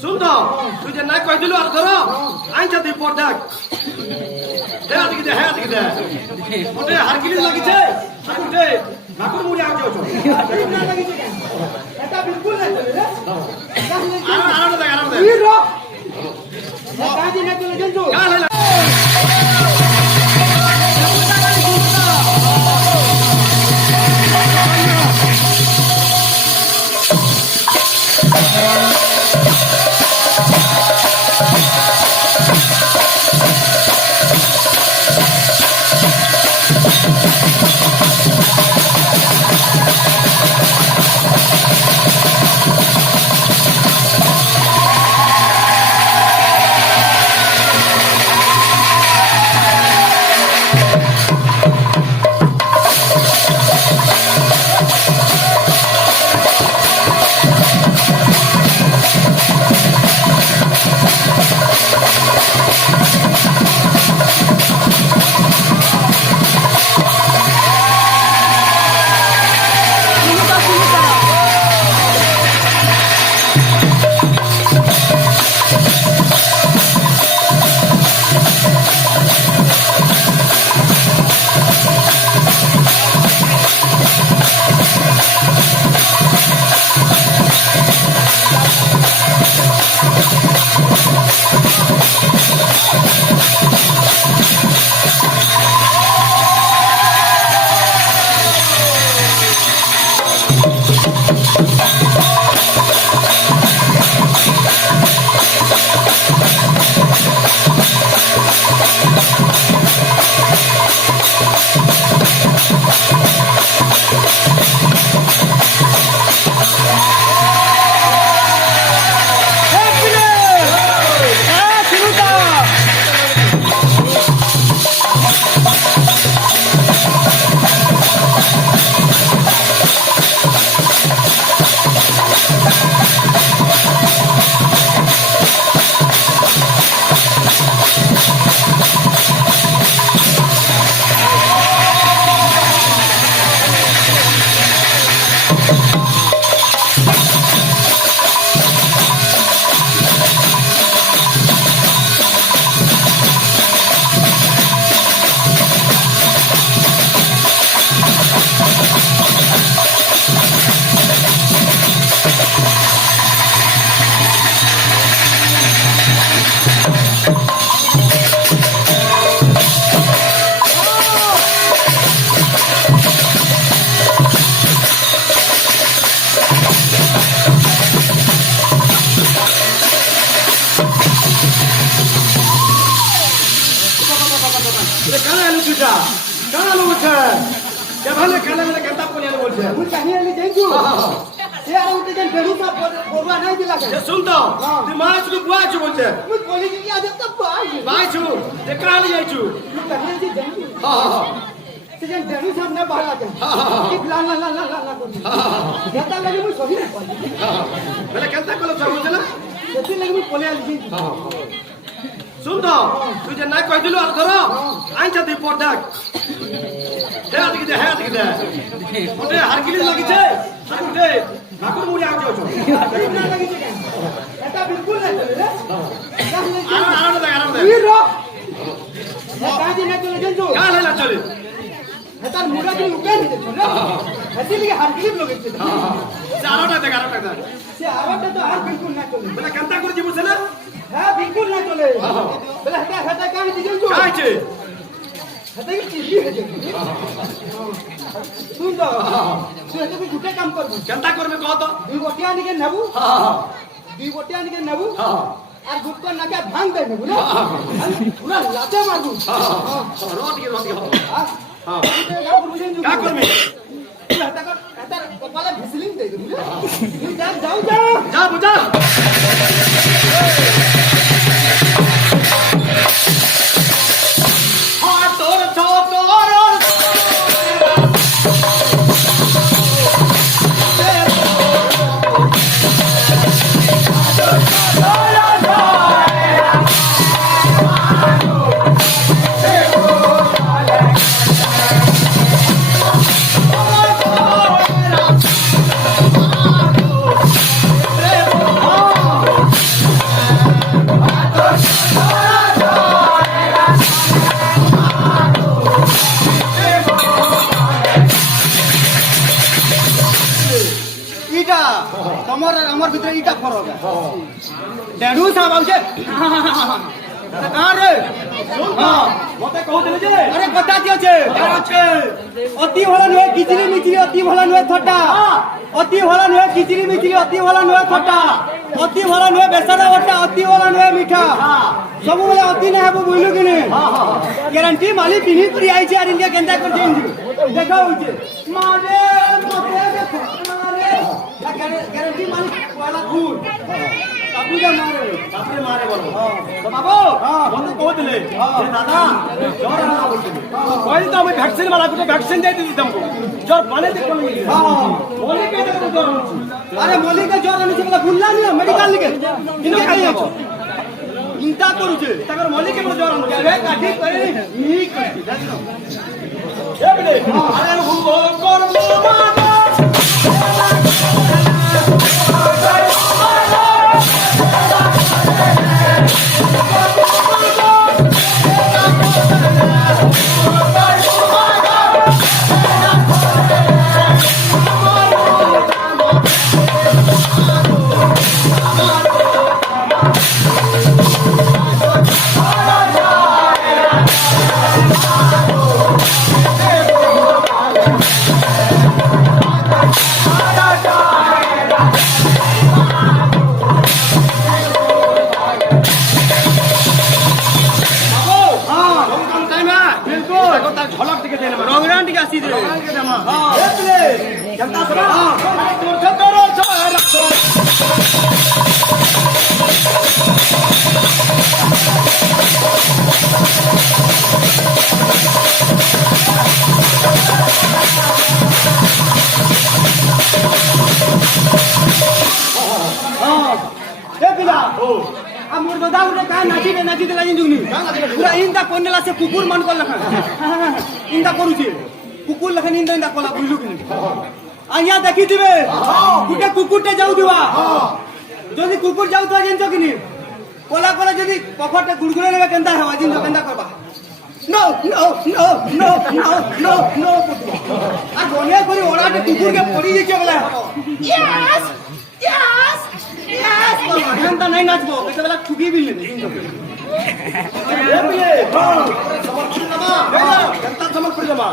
শুন তো তুই যে নাই কইদিলু আর ধর আইছা তুই পর দেখ হ্যাঁ দেখি দে হ্যাঁ দেখি দে ওতে হারকিলিস লাগিছে ওতে ঠাকুর মুড়ি আগে আছো না লাগিছে কেন এটা বিলকুল না চলে রে আরাম দে আরাম দে ই রো কাজে না চলে জলদি কাল শুন তো তুই মাছ কে বুয়া আছো বলছে মুই কলি কি আদে তো পাই বাইছু যে কাল যাইছু কাহিয়ে যে জানি হ্যাঁ সেজন জানি সামনে বাড়া আছে কি লা লা লা লা লা করছি যেটা লাগি মুই সহি না পাই বলে কেনতা কল সব বলছে না সেটি লাগি মুই কলি আলি শুন তো তুই যে নাই কইদিলু আর ধর আইছা তুই পর দেখ হ্যাঁ দেখি দে হ্যাঁ দেখি দে ওতে হারকিলিস লাগিছে ওতে ঠাকুর মুড়ি আগে আছো না লাগিছে কেন এটা বিলকুল না চলে রে আরাম দে ই রো কাজে না চলে জলদি কাল হেলা চলে তার মুড়া কি লুকাই দিতে রে হাতি লিগে হার ক্লিপ লগেছে আরামটা দেখ সে আওয়াজটা তো আর বিলকুল না চলে বলে কেনতা করছি বুঝছে না হ্যাঁ বিলকুল না চলে বলে হাতা কাজে দিতে জলদি কাইছে হাতে কি চিল্লি হয়েছে শুন তো তুই হাতে দুটা কাম করবি কেনতা করবে কহ তো দুই বটিয়া নিকে নেবু দুই বটিয়া নিকে নেবু আর গুটকো নাকে ভাঙ দে নেবু না পুরা লাতে মারবু রোটি হ্যাঁ কা করবি তুই হাতে কপালে ভিসলিং দে দেবু তুই যাও যা বুঝা ভিতরে ইটা ফরক ডেড়ু সাপ আউছে আরে হ্যাঁ মতে কହୁଥିଲେ যে আরে কথা কি আছে আছে অতি ভালো নয় কিচিরি মিচিরি অতি ভালো নয় থটা অতি ভালো নয় কিচিরি মিচিরি অতি ভালো নয় থটা অতি ভালো নয় বেসারা বটা অতি ভালো নয় মিঠা সবু বলে অতি না হবো বুঝলু কি নে গ্যারান্টি মালি পিনি করি আইছে আর ইন্ডিয়া কেনটা করছে দেখা হইছে মারে মতে দেখো মারে গ্যারান্টি মালি পয়লা খুন কাপু যা মারে তারপরে মারে বলো তো বাবু মতে কହୁଥିଲେ যে দাদা জ্বর আনা বলছিলে কইল তো আমি ভ্যাকসিন वाला को ভ্যাকসিন দিয়ে দিতাম জ্বর পালে তে কমে গেছে বলে কে তো জ্বর হচ্ছে আরে মলিকা জ্বর আনিছে বলে ভুললাম না মেডিকেল লিগে কিন্তু খাই আছে চিন্তা করুছে তাকর মলি কে জ্বর আনছে আরে কাটি করে ই করছি জানো এ বলে আরে ভুল করব মানা ঝলক দিকে দেন রংরান টিকে আসি দে जनता सभा তোর আমার দাদা উঠে কায় নাচিতে লাগি দুনি পুরা ইন্দা কোনেলা সে কুকুর মান কল লেখা ইন্দা করুছে কুকুর লেখা ইন্দা কলা বুঝলু কি আইয়া দেখি দিবে গুটে কুকুরটে যাও দিবা যদি কুকুর যাও তো জিনছ কিনি কলা কলা যদি পখরটা গুড়গুড়ে নেবে কেনতা হবা জিনছ কেনতা করবা no no no no no no no আর বনিয়া করি ওড়াতে কুকুরকে পড়ি দিছে বলে ইয়েস ইয়েস ইয়েস কেনতা নাই নাচবো কেতবেলা ঠুকি বিলে जनता समर्पण जमा